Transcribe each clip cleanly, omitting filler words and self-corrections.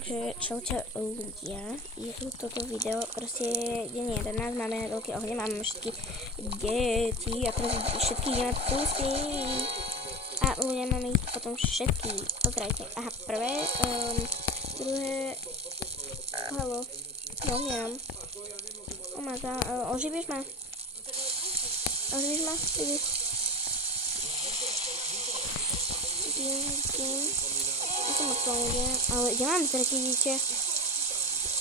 Takže čaute ľudia, je tu toto video, proste je deň 11, máme veľké ohne, máme všetky deti a teraz všetky ideme pustiť a ľudia máme ich potom všetky, pozerajte, aha, prvé, druhé, halo, neumiem, oživíš ma, vidíš? Ale kde mám tretí dieťa?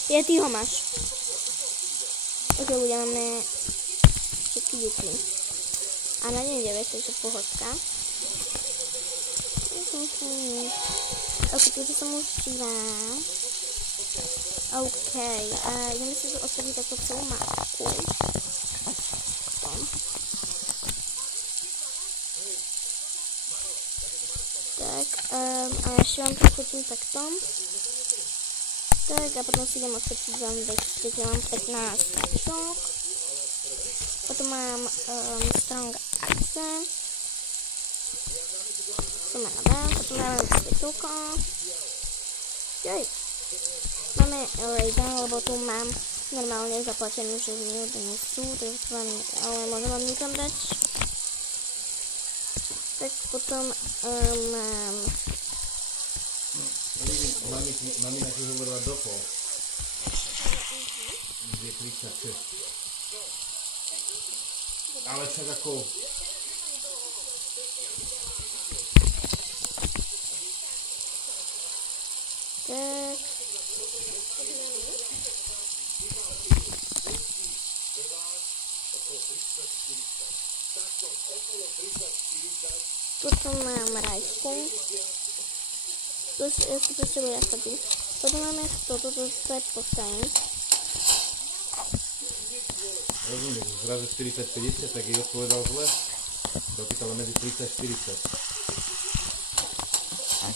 Ja, ty ho máš. Ok, ľudia, máme všetky deti. A na deň 9, takže pohodka. Ok, tuto som už dívam. Ok, a ideme si tu osadiť takú celú mapku. Tak, a ešte vám prechotím takto. Tak, a potom si idem odfotiť vám veci, kde mám 15 tačok. Potom mám strong axe. To má na vás, potom máme svetlko. Joj. Máme Raiden, lebo tu mám normálne zaplatenú, že z neho donesú, takže to vám, ale môžem vám nikam dať. Tak potom mám... Mamina ti hovorila dopo. Kde 36. Ale však ako... Tak... Potom mám rajku. Ja si potrebujem jasnatý. Potom máme toto, to je postavím. Rozumiem, zrazu 40-50, tak jej odpovedal zle. Dopýtala medzi 30-40. Tak...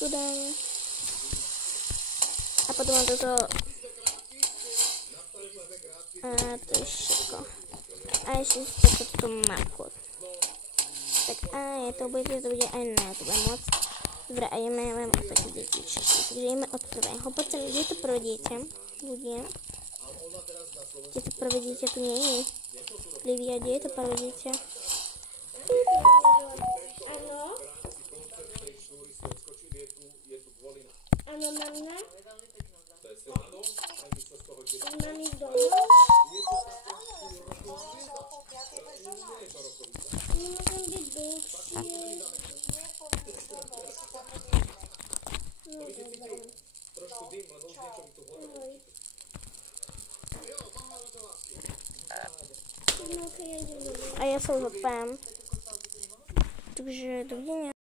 Tu dám. A potom mám toto... A to je všetko. A ešte si toto mapku. Tak a to bude aj na YouTube moc. Dobre, a ideme vám od takých detičiek. Takže ideme od prvého. Poďme, kde je to prvé dieťa? Ľudia. Kde to prvé dieťa tu nie je? Livia, kde je to prvé dieťa? Áno. Áno, mamina. Mami z domu. Môžem byť dlhšie. A ja sa už odpájam. Takže dovidenia.